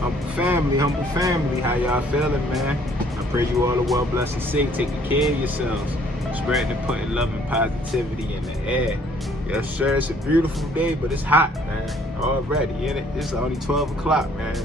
Humble family, how y'all feeling, man? I pray you all are well, blessed, and safe. Taking care of yourselves, spreading and putting love and positivity in the air. Yes, sir. It's a beautiful day, but it's hot, man. Already, it's only 12 o'clock, man.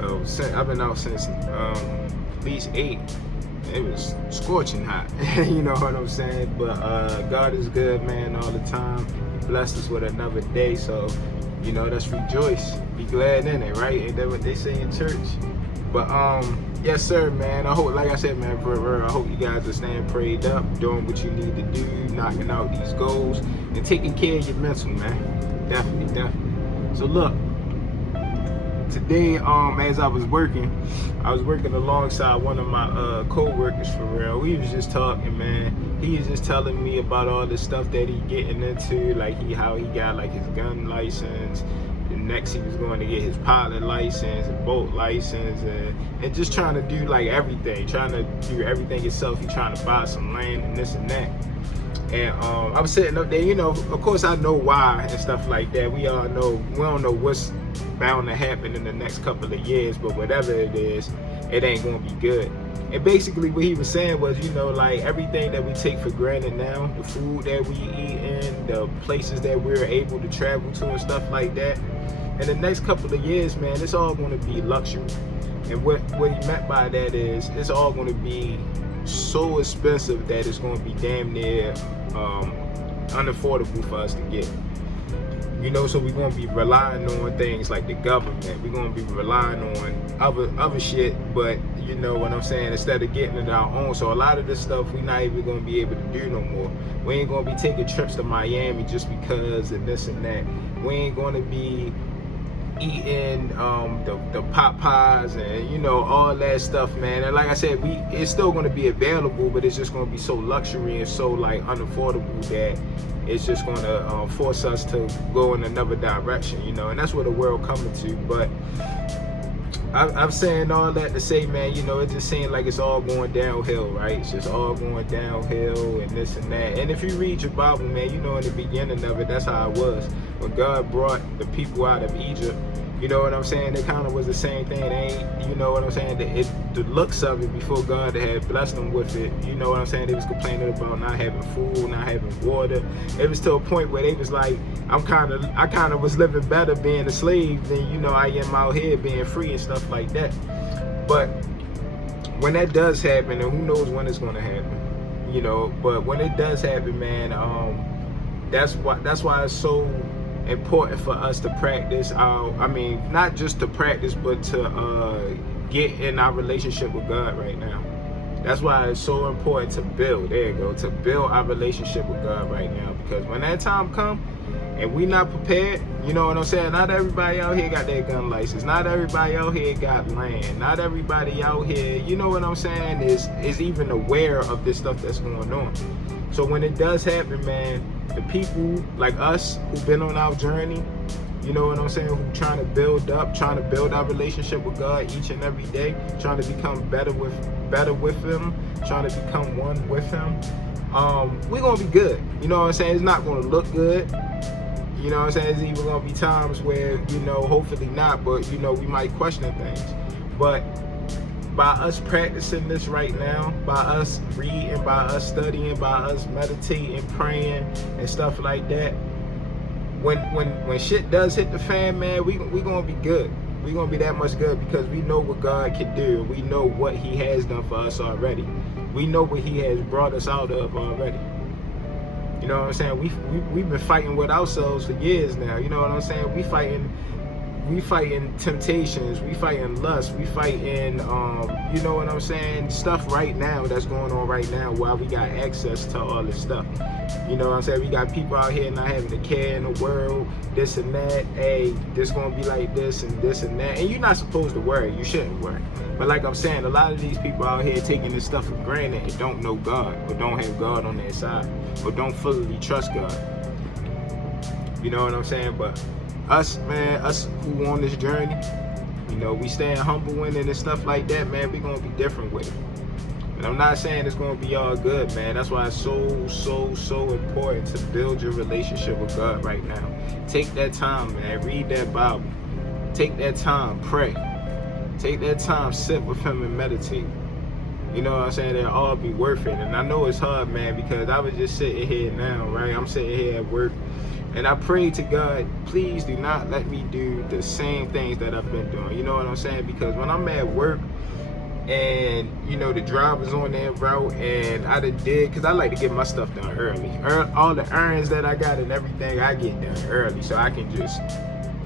I've been out since at least 8. It was scorching hot. You know what I'm saying? But God is good, man, all the time. He blessed us with another day, so let's rejoice, be glad in it, right? Ain't that what they say in church? But yes, sir, man. I hope, like I said, man, I hope you guys are staying prayed up, doing what you need to do, knocking out these goals, and taking care of your mental, man. Definitely. So look. Today, as I was working alongside one of my co-workers, for real. We was just talking, man. He was just telling me about all the stuff that he getting into, like how he got like his gun license. And next he was going to get his pilot license and boat license, and just trying to do like everything, trying to do everything himself. He trying to buy some land and this and that. And I was sitting up there, of course I know why and stuff like that. We don't know what's bound to happen in the next couple of years, but whatever it is, it ain't gonna be good. And basically what he was saying was, like everything that we take for granted now, the food that we eat in, the places that we're able to travel to and stuff like that, in the next couple of years, man, it's all gonna be luxury. And what he meant by that is it's all gonna be so expensive that it's gonna be damn near unaffordable for us to get. So we're gonna be relying on things like the government. We're gonna be relying on other shit, but you know what I'm saying, instead of getting it our own. So a lot of this stuff we're not even gonna be able to do no more. We ain't gonna be taking trips to Miami just because of this and that. We ain't gonna be eating the pot pies and all that stuff, man. And like I said, it's still going to be available, but it's just going to be so luxury and so like unaffordable that it's just going to force us to go in another direction, and that's where the world coming to. But I'm saying all that to say, man, it just seems like it's all going downhill, right? It's just all going downhill and this and that. And if you read your Bible, man, in the beginning of it, that's how it was. When God brought the people out of Egypt, you know what I'm saying? It kind of was the same thing. They ain't, you know what I'm saying? The looks of it before God had blessed them with it, you know what I'm saying? They was complaining about not having food, not having water. It was to a point where they was like, I kind of was living better being a slave than, I am out here being free and stuff like that. But when that does happen, and who knows when it's going to happen, but when it does happen, man, that's why it's so important for us to practice not just to practice, but to get in our relationship with God right now. That's why it's so important to build our relationship with God right now, because when that time comes and we not prepared, you know what I'm saying? Not everybody out here got their gun license. Not everybody out here got land. Not everybody out here, you know what I'm saying, is even aware of this stuff that's going on. So when it does happen, man, the people like us who've been on our journey, you know what I'm saying, who trying to build our relationship with God each and every day, trying to become better with Him, trying to become one with Him, we're gonna be good. You know what I'm saying? It's not gonna look good. You know what I'm saying? There's even gonna be times where, hopefully not, but we might question things. But by us practicing this right now, by us reading, by us studying, by us meditating, praying, and stuff like that, when shit does hit the fan, man, we gonna be good. We gonna be that much good because we know what God can do. We know what He has done for us already. We know what He has brought us out of already. You know what I'm saying? We've been fighting with ourselves for years now. You know what I'm saying? We fighting temptations, we fighting lust, we fighting you know what I'm saying, stuff right now that's going on right now while we got access to all this stuff. You know what I'm saying? We got people out here not having a care in the world, this and that. Hey, this gonna be like this and that. And you're not supposed to worry, you shouldn't worry. But like I'm saying, a lot of these people out here taking this stuff for granted and don't know God, or don't have God on their side, or don't fully trust God. You know what I'm saying? But us, man, us who on this journey, we staying humble in it and stuff like that, man, we gonna be different with it. And I'm not saying it's gonna be all good, man. That's why it's so important to build your relationship with God right now. Take that time, man. Read that Bible. Take that time. Pray. Take that time, sit with him and meditate. You know what I'm saying? It'll all be worth it. And I know it's hard, man, because I was just sitting here now, right? I'm sitting here at work, and I prayed to God, please do not let me do the same things that I've been doing. You know what I'm saying? Because when I'm at work, and you know the driver's on that route, and I done did, because I like to get my stuff done early. All the errands that I got and everything, I get done early so I can just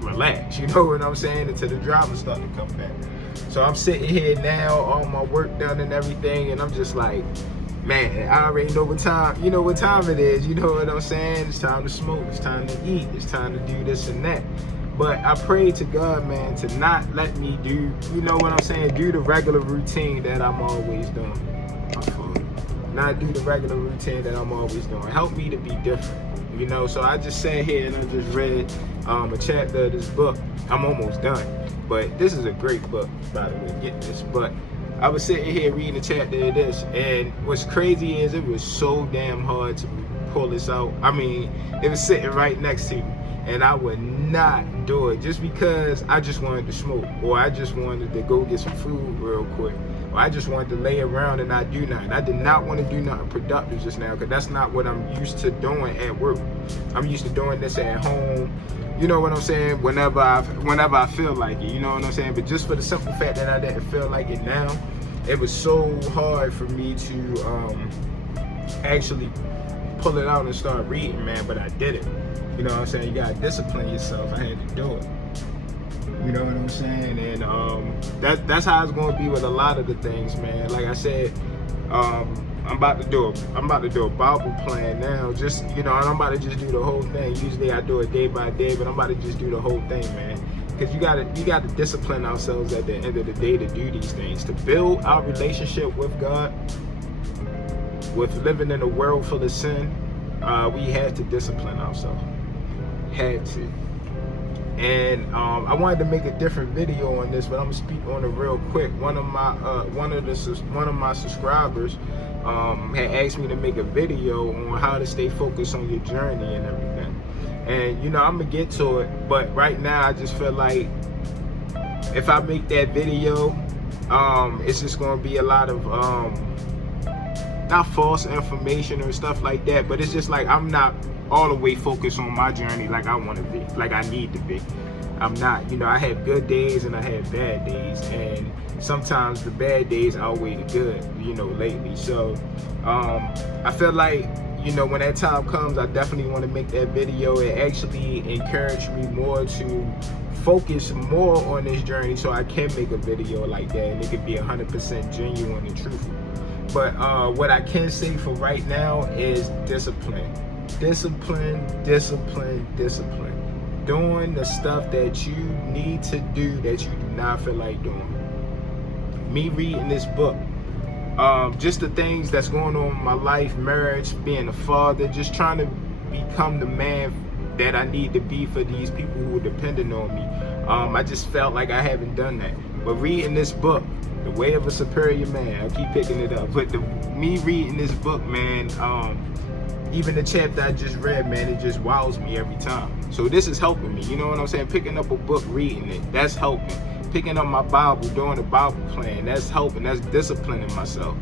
relax, you know what I'm saying, until the driver start to come back. So I'm sitting here now, all my work done and everything, and I'm just like, man, I already know what time, you know what time it is, you know what I'm saying? It's time to smoke, it's time to eat, it's time to do this and that. But I prayed to God, man, to not let me do, you know what I'm saying, do the regular routine that I'm always doing. Not do the regular routine that I'm always doing. Help me to be different, you know? So I just sat here and I just read a chapter of this book. I'm almost done, but this is a great book, by the way, get this. But I was sitting here reading a chapter of this, and what's crazy is it was so damn hard to pull this out. I mean, it was sitting right next to me, and I would not do it just because I just wanted to smoke, or I just wanted to go get some food real quick, or I just wanted to lay around and not do nothing. I did not want to do nothing productive just now, because that's not what I'm used to doing at work. I'm used to doing this at home, you know what I'm saying, whenever I feel like it, you know what I'm saying? But just for the simple fact that I didn't feel like it now, it was so hard for me to actually pull it out and start reading, man, but I did it. You know what I'm saying? You gotta discipline yourself. I had to do it. You know what I'm saying? And that's how it's gonna be with a lot of the things, man. Like I said, I'm about to do a Bible plan now. Just, you know, and I'm about to just do the whole thing. Usually I do it day by day, but I'm about to just do the whole thing, man. Because you gotta discipline ourselves at the end of the day to do these things, to build our relationship with God. With living in a world full of sin, we have to discipline ourselves. Had to. And I wanted to make a different video on this, but I'm gonna speak on it real quick. One of my subscribers had asked me to make a video on how to stay focused on your journey and everything. And you know, I'm gonna get to it, but right now I just feel like if I make that video, it's just gonna be a lot of not false information or stuff like that, but it's just like I'm not all the way focused on my journey like I want to be, like I need to be. I'm not, you know, I have good days and I have bad days, and sometimes the bad days outweigh the good, you know, lately. So I feel like, you know, when that time comes, I definitely want to make that video. It actually encouraged me more to focus more on this journey, so I can make a video like that and it could be 100% genuine and truthful. But what I can say for right now is discipline. Discipline. Doing the stuff that you need to do that you do not feel like doing. Me reading this book, just the things that's going on in my life, marriage, being a father, just trying to become the man that I need to be for these people who are dependent on me. I just felt like I haven't done that. But reading this book, The Way of a Superior Man, I keep picking it up, but me reading this book, man, even the chapter I just read, man, it just wows me every time. So this is helping me, you know what I'm saying? Picking up a book, reading it, that's helping. Picking up my Bible, doing a Bible plan, that's helping, that's disciplining myself.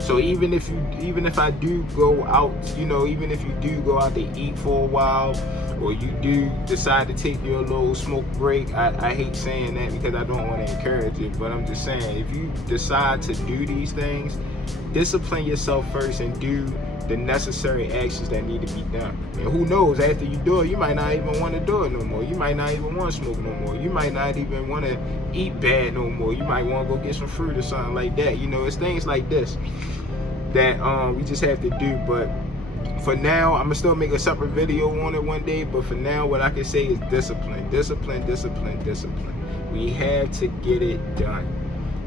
So even if I do go out, you know, even if you do go out to eat for a while, or you do decide to take your little smoke break, I hate saying that because I don't want to encourage it, but I'm just saying, if you decide to do these things, discipline yourself first and do the necessary actions that need to be done. And who knows, after you do it, you might not even want to do it no more. You might not even want to smoke no more. You might not even want to eat bad no more. You might want to go get some fruit or something like that. You know, it's things like this that we just have to do. But for now, I'm gonna still make a separate video on it one day, but for now, what I can say is discipline. We have to get it done.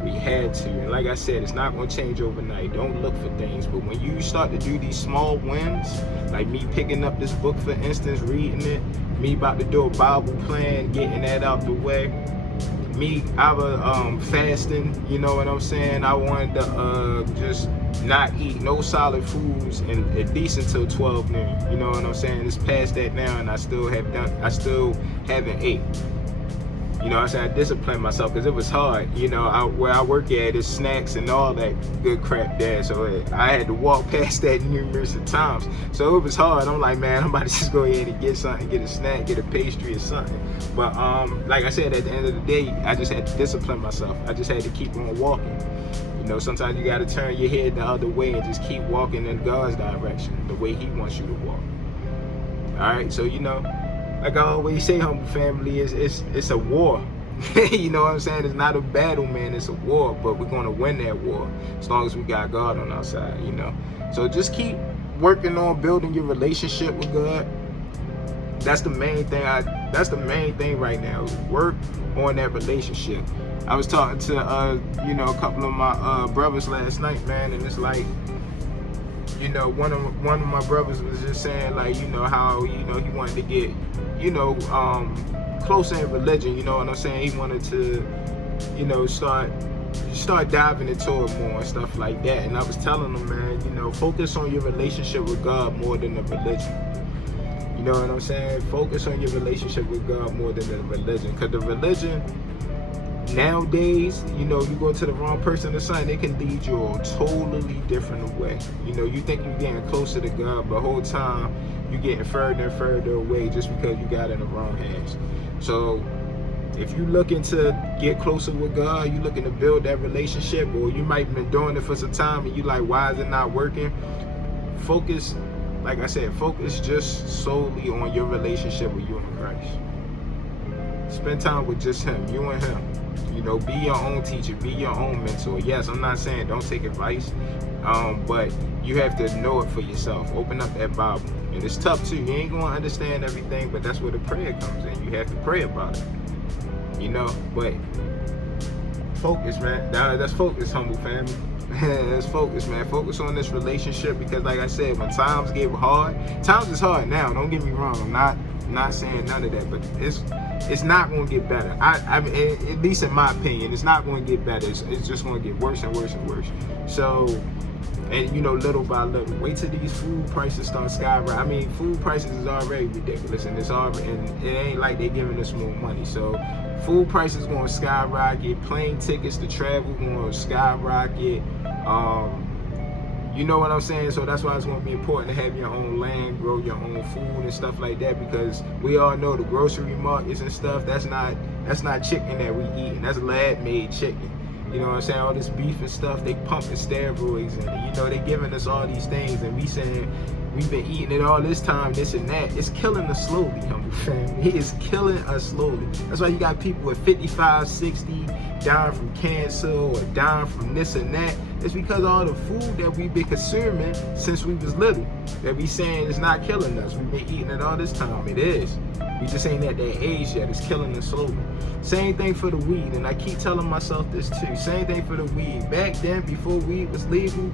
We had to. And like I said, it's not going to change overnight. Don't look for things. But when you start to do these small wins, like me picking up this book, for instance, reading it, me about to do a Bible plan, getting that out the way, me, I was fasting, you know what I'm saying? I wanted to just not eat no solid foods and at least until 12 noon. You know what I'm saying? It's past that now and I still haven't ate. You know, I said I disciplined myself because it was hard. You know, where I work at is snacks and all that good crap there. So I had to walk past that numerous times. So it was hard. I'm like, man, I'm about to just go ahead and get something, get a snack, get a pastry or something. But like I said, at the end of the day, I just had to discipline myself. I just had to keep on walking. You know, sometimes you got to turn your head the other way and just keep walking in God's direction, the way He wants you to walk. All right, so you know, like I always say, humble family, it's a war. You know what I'm saying? It's not a battle, man. It's a war, but we're gonna win that war as long as we got God on our side. You know, so just keep working on building your relationship with God. That's the main thing. That's the main thing right now. Work on that relationship. I was talking to you know, a couple of my brothers last night, man, and it's like, you know, one of my brothers was just saying, like, you know, how, you know, he wanted to get, you know, closer in religion. You know what I'm saying? He wanted to, you know, start diving into it more and stuff like that. And I was telling him, man, you know, focus on your relationship with God more than the religion. You know what I'm saying? Focus on your relationship with God more than the religion. Because the religion, nowadays, you know, you go to the wrong person or something, it can lead you a totally different way. You know, you think you're getting closer to God, but the whole time you're getting further and further away just because you got in the wrong hands. So if you're looking to get closer with God, you're looking to build that relationship, or you might have been doing it for some time and you like, why is it not working? Focus, like I said, focus just solely on your relationship with you and Christ. Spend time with just Him, you and Him. You know, be your own teacher, be your own mentor. Yes, I'm not saying don't take advice, but you have to know it for yourself. Open up that Bible. And it's tough too. You ain't going to understand everything, but that's where the prayer comes in. You have to pray about it. You know, but focus, man. That's focus, humble family. Let's focus, man. Focus on this relationship, because like I said, when times get hard, times is hard now, don't get me wrong. I'm not saying none of that, but it's not going to get better. I mean, at least in my opinion, it's not going to get better. It's just going to get worse and worse and worse. So, and you know, little by little, wait till these food prices start skyrocketing. I mean, food prices is already ridiculous, and and it ain't like they're giving us more money. So food prices going to skyrocket. Plane tickets to travel going to skyrocket. You know what I'm saying? So that's why it's going to be important to have your own land, grow your own food and stuff like that, because we all know the grocery markets and stuff, that's not chicken that we eat. That's lab-made chicken. You know what I'm saying? All this beef and stuff, they pumping steroids in it. You know, they giving us all these things, and we saying we've been eating it all this time, this and that. It's killing us slowly, humble family. It is killing us slowly. That's why you got people at 55, 60, dying from cancer or dying from this and that. It's because all the food that we've been consuming since we was little, that we saying is not killing us. We've been eating it all this time. It is. We just ain't at that age yet. It's killing us slowly. Same thing for the weed, and I keep telling myself this too. Same thing for the weed. Back then, before weed was legal,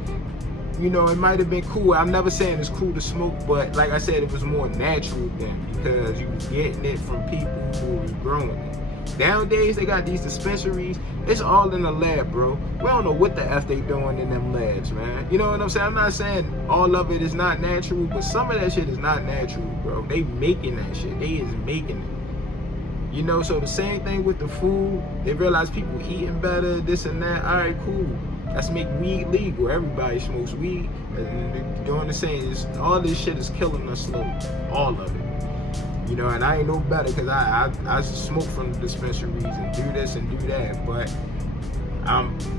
you know, it might have been cool. I'm never saying it's cool to smoke, but like I said, it was more natural then, because you was getting it from people who was growing it. Nowadays, they got these dispensaries. It's all in the lab, bro. We don't know what the F they doing in them labs, man. You know what I'm saying? I'm not saying all of it is not natural, but some of that shit is not natural, bro. They making that shit. They is making it. You know, so the same thing with the food. They realize people eating better, this and that. All right, cool. Let's make weed legal. Everybody smokes weed. And they're doing the same. All this shit is killing us slowly. All of it. You know, and I ain't no better, because I smoke from the dispensaries and do this and do that. But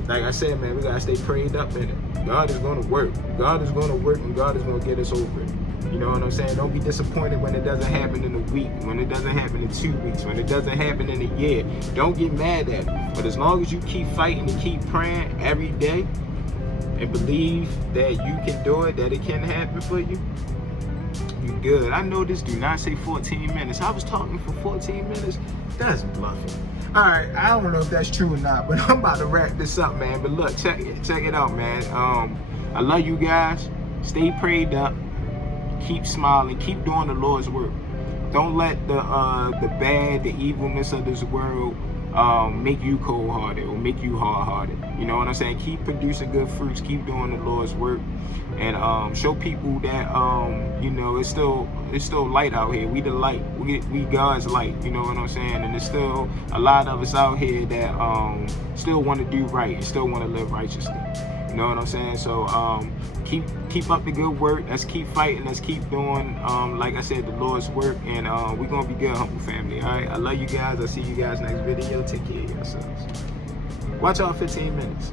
like I said, man, we gotta stay prayed up in it. God is gonna work. God is gonna work, and God is gonna get us over it. You know what I'm saying? Don't be disappointed when it doesn't happen in a week, when it doesn't happen in 2 weeks, when it doesn't happen in a year. Don't get mad at it. But as long as you keep fighting and keep praying every day and believe that you can do it, that it can happen for you, you good. I know this do not say 14 minutes. I was talking for 14 minutes. That's bluffing. All right, I don't know if that's true or not, but I'm about to wrap this up, man. But look, check it out, man. I love you guys. Stay prayed up. Keep smiling. Keep doing the Lord's work. Don't let the bad, the evilness of this world make you cold-hearted or make you hard-hearted. You know what I'm saying? Keep producing good fruits, keep doing the Lord's work, and show people that you know, it's still light out here. We the light, we God's light. You know what I'm saying? And there's still a lot of us out here that still want to do right and still want to live righteously. You know what I'm saying? So keep up the good work. Let's keep fighting. Let's keep doing, like I said, the Lord's work. And we're going to be good, humble family. All right? I love you guys. I'll see you guys next video. Take care of yourselves. Watch all 15 minutes.